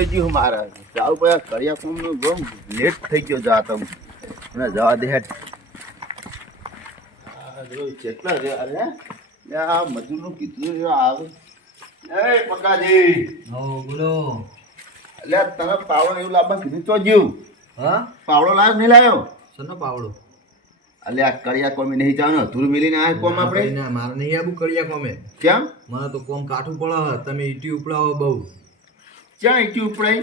થઈ ગયું મારા જાવ ભાઈ કરિયા કોમ નું બહુ લેટ થઈ ગયો જા તમે અને જવા દે હેડ કેટલા રે અરે આ મજૂરનું કીધું આવે એ પકાજી બોલો. એટલે તને પાવડો એવું લાવવા કીધું તો જીવ હા પાવડો લાવ્યો નહીં લાવ્યો સનો પાવડો? એટલે આ કરિયા કોમી નહીં જવાનું અધૂરું મિલીને આ કોમ આપણે મારે નહીં આવું કરિયા કોમે. કેમ મને તો કોમ કાઠું પડે. તમે ઈટી ઉપડાવો બહુ. ક્યાં ઈટી ઉપડાઈ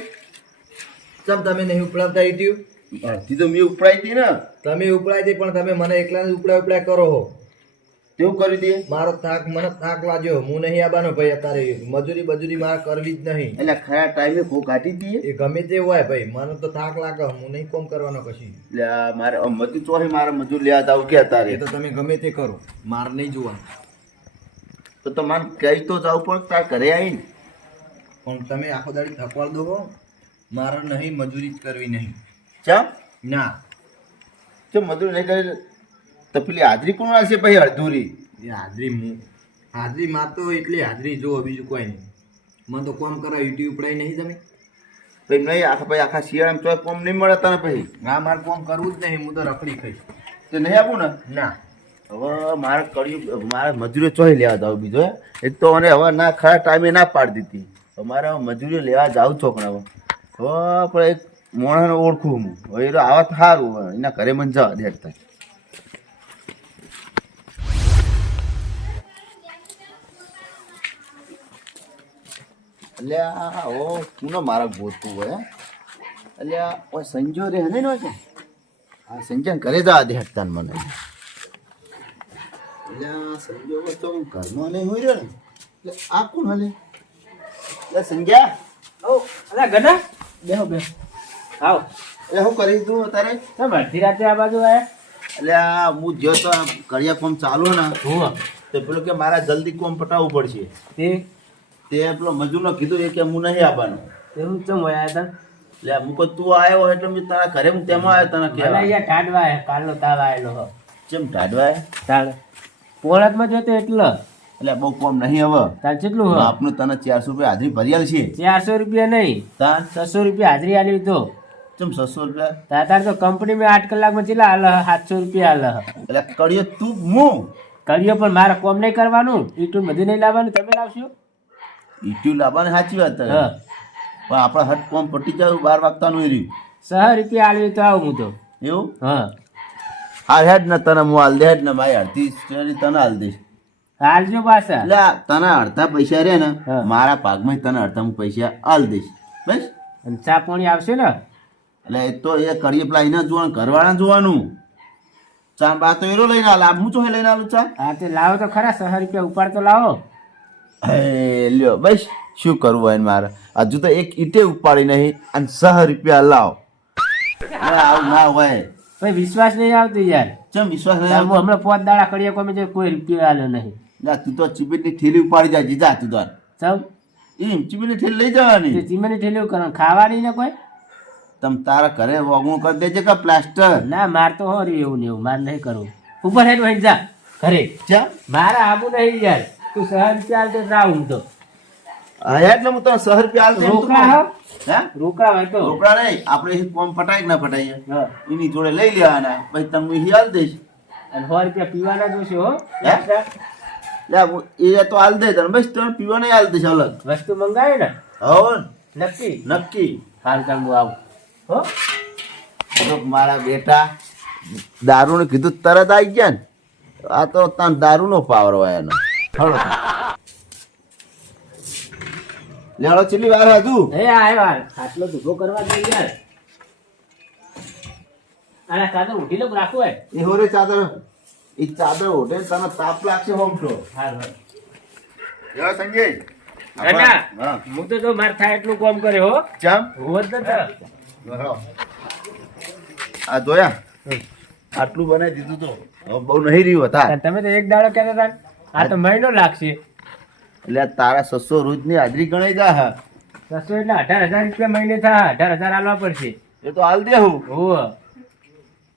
ચમ તમે નહીં ઉપડાવતા ઈટી? અડધી તો મેં ઉપડાઈ હતી ને. તમે ઉપડાઈ હતી પણ તમે મને એકલાને ઉપડાય કરો હો. તેવું કરી દે મારો મને થાક લાગ્યો. હું નહીં આવવાનો ભાઈ અત્યારે. મજૂરી મારે કરવી જ નહીં. એટલે ખરા ટાઈમે ખો કાઢી દઈએ એ ગમે તે હોય ભાઈ, મને તો થાક લાગે. હું નહીં કોમ કરવાનો કશી. એટલે મારે મજૂર ચોહી મારે મજૂર લેવા જાવ કે તારે એ તો તમે ગમે તે કરો, મારે નહીં જોવાનું. તો તમારે કઈ તો જવું પડે તાર ઘરે આવીને. પણ તમે આખો દાડી થકવાડ દો. મારે નહીં મજૂરી જ કરવી નહીં. ચા ના ચમ મજૂર નહીં કરે તો પેલી હાજરી કોણ આવશે પછી અડધૂરી? એ હાજરી માં તો એટલી હાજરી જુઓ, બીજું કોઈ નહીં. મને તો કોમ કરાવ યુટ્યુબ ઉપડાઈ નહીં તમે પછી નહીં આખા શિયાળામાં ચોય કોમ નહીં મળે તને પછી. ના મારે કોમ કરવું જ નહીં. હું તો રખડી ખાઈશ. તો નહીં આપું ને. ના હવે મારે મારે મજૂરી ચોહી લેવા જાવ બીજો એક તો મને હવે ના ખરા ટાઈમે ના પાડી દીધી. અમારે મજૂરી લેવા જાઉં છોકરા હવે પણ એક મોણાને ઓળખું હું હવે એ આવા સારું એના ઘરે મને જવા દેતા. એટલે ઓ પૂનો મારા ગોતું હોય એટલે આ સંજો રે ને છે આ સંજન ઘરે જવા દે હટતા મને. એટલે આ સંજો તો ઘરમાં નહીં હોય રહ્યો ને એટલે આ કોણ હલે એટલે સંજ્યા અલા ગડા બેહો આવ. એટલે શું કરી તું અત્યારે? અડધી રાતે આ બાજુ આયા? એટલે આ હું જો તો કડિયા કોમ ચાલુ ને તો પેલું કે મારા જલ્દી કોમ પટાવવું પડશે. તે પેલો મજૂરનો કીધું એ કે હું નહીં આવવાનો. એવું ચમ હોય આયા એટલે હું કહું તું આવ્યો એટલે મેં તારા ઘરે હું તેમાં આવ્યો તને તા કહેવા. અહીંયા ટાઢવા કાલનો તાવ આયેલો હો. ચેમ ટાઢવાય? તાળ પોળાતમાં જોતો એટલે એટલે બહુ કોમ નહીં હવે તાર કેટલું હો? આપનું તને 400 રૂપિયા હાજરી ભરી છે. 400 રૂપિયા નહીં, તાર 600 રૂપિયા હાજરી આલી તો. ચમ 600 રૂપિયા? તાર તો કંપનીમાં 8 કલાકમાં કેટલા હાલ 700 રૂપિયા હાલ. એટલે કડિયો તું હું કર્યો પણ મારે કોમ નહીં કરવાનું, ઈટું બધું નહીં લાવવાનું, તમે લાવશો. ઈટ્યુ લાવવાની સાચી વાત તારી. હા પણ આપણા હટ કોમ પટી જાય 12 વાગતાનું એ રહ્યું 6 રૂપિયા આલવી તો આવું હું તો. એવું હા હાલ હેડ ને તને હું હાલ દે હેડ ને મારી અડધી સ્ટેરી તને હાલ દઈશ. હાલજો પાછા. એટલે તને અડધા પૈસા રે ને હા. મારા ભાગમાં તને અડધા હું પૈસા હાલ દઈશ બસ. અને ચા પાણી આવશે ને? એટલે એ તો એ કરીએ પેલા એને જોવાનું ઘરવાળા જોવાનું. ચા બા તો એરો લઈને હાલ હું તો લઈને આવું ચા. હા તે લાવો તો ખરા 6 રૂપિયા ઉપાડ તો લાવો. હે લ્યો બસ શું કરવું હોય મારે હજુ તો એક ઈટે ઉપાડી નહીં અને 6 રૂપિયા લાવ. આવું ના હોય. ભાઈ વિશ્વાસ નહીં આવતો યાર. ચમ વિશ્વાસ નહીં હું આવતો? હમણાં 5 દાડા કરીએ કોઈ જે કોઈ રૂપિયા આલ્યો નહીં. લા તું તો ચીબીની થેલી ઉપાડી જાય જીજા તું તો સૌ એમ ચીબીની થેલી લઈ જવાની. ચીમની ઠેલી કરવાનું ખાવાની ને કોઈ તમ તારા ઘરે વગણું કરી દેજે કે પ્લાસ્ટર. ના માર તો હો રહ્યું એવું ને એવું માર નહીં કરવું. ઉપર હેડ વહી જા ઘરે. ચા મારે આવું નહીં યાર. તું 6 રૂપિયા આલ તો રાવ હું તો. હા એટલે હું તો 6 રૂપિયા હાલ દે રોકડા હો? હે રોકડા હોય તો રોકડા નહીં આપણે એ કોમ પટાય કે ના પટાઈએ હા. એની જોડે લઈ લેવાના પછી તમે એ હાલ દઈશ. અને 100 રૂપિયા પીવાના જોશે હો. હે? લે એ તો હાલ દે તને બસ તને પીવાના હાલ દઈશ અલગ. વસ્તુ મંગાવે ને હો નક્કી. નક્કી. હાલ ચાલ હું આવું હો. તો મારા બેટા દારૂને કીધું તરત આવી ગયા ને. આ તો તને દારૂનો પાવર હોય એનો. હળો લેડો ચેટલી વાર હતું? એ આવ્યો આટલો ધૂકો કરવા દે યાર. આના ચાદર ઉઠી લો રાખો હે. એ હોરે ચાદર એ ચાદર ઓઢે તને તાપ લાગશે હોમટો. હાલ લેડો સંજય. કાકા, હા હું તો જો માર થાય એટલું કામ કરે હો. ચમ હોત ને તાર. આ જોયા આટલું બનાવી દીધું તો હવે બહુ નહીં રહ્યું હતા. તમે તો એક દાડો કહેતા હતા આ તો મહિનો લાગશે. એટલે તારા 600 રોજની હાજરી ગણાઈ જા. હા 600 એટલે 18,000 રૂપિયા મહિને થાય. 18,000 આલવા પડશે. એ તો હાલ દેવું. હોવ.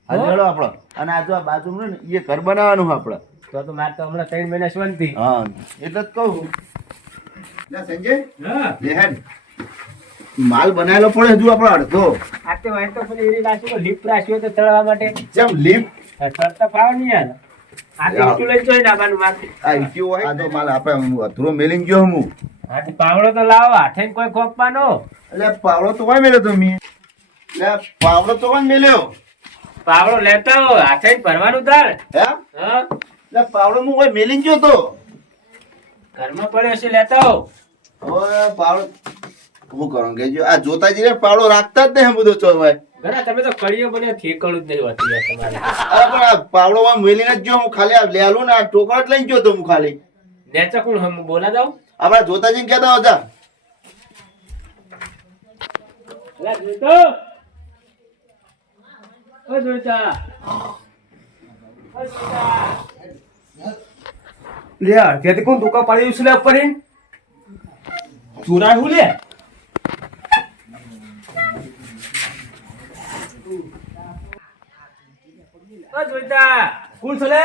હાલ લેડો આપણો. અને આ જો આ બાજુનું ને એ ઘર બનાવવાનું આપણે. તો મારે તો હમણાં 3 મહિના શાંતિ. હા એટલે જ કહું. લે સંજય હા લે હેડ માલ બનાવેલો પડે હજુ આપણે અડધો. આ તે હોય તો પેલી એરી લાસી લીપ રાખ્યો તો ચડવા માટે જેમ લીપ ચડતા ફાવ નહીં યાર. આ તો ઈટું લઈને જોઈ નાખવાનું માથે. આ ઈટ્યો હોય આ તો માલ આપણે અધૂરો મેલીને ગયો હું. આ તે પાવડો તો લાવો હાથે ને કોઈ ખોપવાનો. એટલે પાવડો તો હોય મેલ્યો તો મી. એટલે પાવડો તો હોય મેલ્યો. પાવડો લેતા હો હાથે જ ભરવાનું તાર. હે? હા એટલે પાવડો હું હોય મેલીને ગયો તો. ઘરમાં પડ્યો છે લેતા હો. હવે પાવડો શું કરો કે આ જોતાજી ને પાવડો રાખતા જ નહીં બધો ચોવાય. ઘણા તમે તો કડીઓ બને ઠેકડું જ નહીં હોતું યાર તમારે. અરે પણ આ પાવડો માં મેલીને જ ગયો હું ખાલી આ લેલું ને આ ટોકરો જ લઈને ગયો તો હું ખાલી. નેચા કોણ હમ બોલા જાવ. આપડા જોતાજી કહેતા હતા લે જોતો. ઓ જોતા. ઓ જોતા. લે ત્યાંથી કોણ ધોકા પાડી છે લે પડીને ચોરા હું લે ઓ જોતા. કોણ છે લે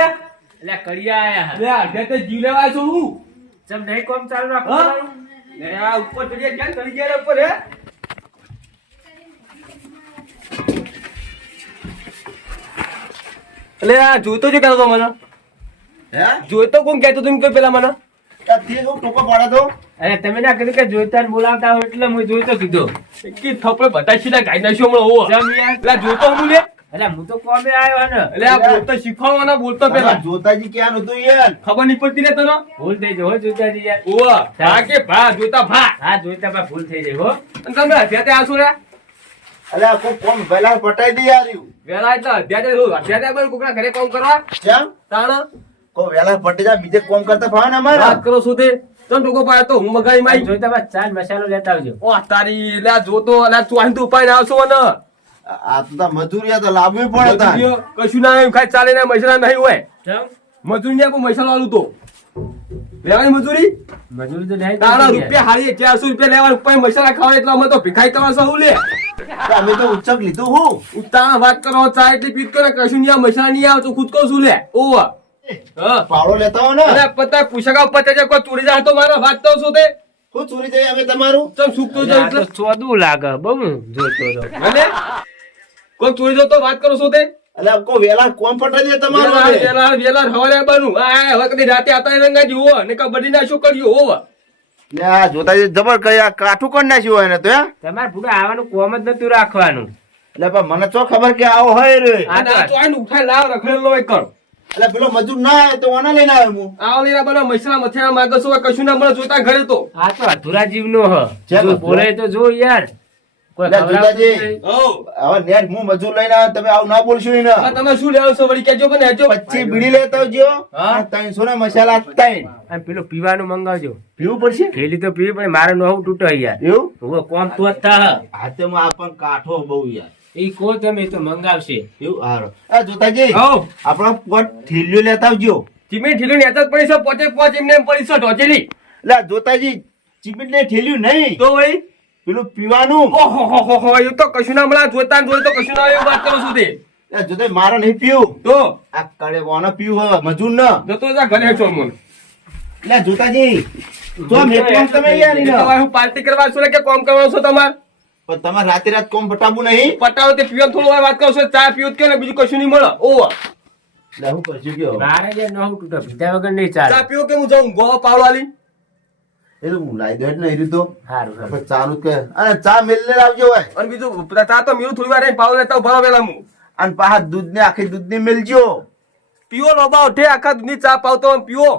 લે કડિયા આયા. લે અડધે જીવ લેવા છો હું જમ નહીં કોમ ચાલુ રાખો હા? તમારું? લે આ ઉપર ચડી ક્યાં ચડી ગયા રે ઉપર હે લે આ જોતો જો કહેતો તો મને હે જોતો કોણ કહેતો તું કે પેલા મને આ તે શું ટોકો પાડે તો અરે તમે ના કીધું કે જોઈતાને બોલાવતા હોય એટલે હું જોઈતો કીધો. કે થપડે બતા સીધા ગાઈ નાખ્યો હમણાં હોવો જમ યાર. લે જોતો હું લે અરે હું તો કોમે આવ્યો ને. એટલે આ બોલતો શીખવાના બોલતો પેલા આપડા જોતાજી ક્યાં નતું યાર. ખબર નહીં પડતી લે તને ભૂલ થઈ જાય હો જોતાજી યાર. ઓવા ભા કે ભા જોતા ભા હા જોઈતા બા ભૂલ થઈ જાય હો. અને તમે અત્યારે આસો રે અલે આ કોઈ કોમ પહેલા પટાઈ દે યાર યું. વેલા એટલે અત્યારે બન કોકના ઘરે કામ કરવા કેમ તાણ કોઈ વેલા પટી જાય બીજે કોમ કરતા ફાવે ને અમારે. વાત કરો છો તે તને ટોકો પાડ્યો તો હું મગાઈ માઈ જોઈતા બા ચાર મસાલો લેતા આવજો. ઓ તારી લે આ જોતો અને ચોઈન તું ઉપાય આવશો ને આ તો તાર મજૂરી તો લાવવી પડે તાર. મજૂરીઓ કશું ના એમ ખાઈ ચાલે ના મૈસરા નહીં હોય જમ. મજૂરી ને મૈસા આલું તો લેવાની મજૂરી મજૂરી તો નહીં તારા કરવી યાર. રૂપિયા હારી 400 રૂપિયા લેવાનું ઉપર મૈસરા ખાવા એટલે અમે તો ભિખાઈ કરવા શું લે અમે તો ઉચ્ચક લીધું હું. ઉતાર વાત કરો ચા એટલી પીત કરો કશું નહીં મૈસરા નહીં આવે તો ખુદ કો શું લે ઓવા હા પાવડો લેતા હો ને. અરે પતા પૂછકા પતે કોઈ ચોરી જાય તો મારા વાત તો શું તે શું ચોરી જાય અમે તમારું. ચમ સુકતો આ જાય તો એટલે ચોદું લાગે બહુ જોતો તો. અને કોઈ ચોરી જાય તો વાત કરો છો તે અલે કોઈ વેલા કોમ પટાઈ દે તમારું વેલા હવે. વેલા વેલા હવારે બનું આ હવે કદી રાતે આતા રંગાજી હોવા ને કબડ્ડી ના શું કર્યું હોવા લે આ જોતાજી જબર કઈ આ કાઠું કરી નાખ્યું હોય ને તો હે. તમારે પૂરા આવવાનું કોમ જ નતું રાખવાનું. એટલે પણ મને તો ખબર કે આવો હોય રે. આ આ તો ચોઈન ઉઠાઈ લાવ રખડેલો હોય કર એટલે પેલો મજૂર ના આવે તો ઓના લઈને આવ્યો હું. આવ લીરા બના મૈસરા મથેરા માગસો હોય કશું ના મળે જોતા ઘરે તો આ તો અધૂરા જીવનો હ. છે જો અધૂરા? બોલે તો જો યાર. કોઈ લે ખવડાવતું જોતાજી. નહીં. ઓ હવે નેટ હું મજૂર લઈને આવ્યો તમે આવું ના બોલશો ને. આ તમે શું લેવો છો વળી કેજો પણ હેજો 25 બીડી લેતા આવજો. હા. 300 ના મસાલા 3 અને પેલું પીવાનું મંગાવજો. પીવું પડશે થેલી તો પીવી પડે મારે નવું તૂટે યાર. એવું હવે કોમ તો જ થા. હાથેમાં આપણ કાઠો બહુ યાર. એ કો તમે તો મંગાવશે. એવું હારો. આ જોતાજી હો આપણો પોટ થેલીઓ લેતા આવજો. ચીમી ઠીલી ને જ પડી છે પોચે પોચ એમને એમ પડી છે ઢોચેલી એટલે આ જોતાજી ચીમીટ ને થેલ્યું નહીં તો વળી પેલું પીવાનું. ઓહો હો હો હો એ તો કશું ના મળે જોતા ને જોઈ તો કશું ના એવું વાત કરો છું તે એટલે જોતાજી મારે નહીં પીવું. તો આ કડે વાના પીવું હવે મજૂર ના. જતો જા ઘરે છો મન એટલે જોતાજી તો મેકવામ તમે યાર ઈને. તમારે હું પાર્ટી કરવા છો કે કોમ કરવાનો છો તમારે પણ તમારે રાતે રાત કોમ પટાવવું નહીં. પટાવો તે પીવાનું થોડું વાર વાત કરો છો ચા પીવો કે ને બીજું કશું નહીં મળે ઓવા એટલે હું કરશું કયો મારે યાર નવું તૂટે પીધા વગર નહીં ચાલે. ચા પીવો કે હું જાઉં ગોવા પાવડો આલી એ તો હું લાવી દો ને એ રીતો સારું સારું. આપણે ચાનું કે અને ચા મેલને લાવજો હોય અને બીજું ચા તો મીરું થોડી વાર રહીને પાવડો લેતા ભરો વેલા હું અને પાછા દૂધ ને આખી દૂધ ની મેલજો. પીવો લોબા ઉઠે આખા દૂધની ચા પાવતો પીવો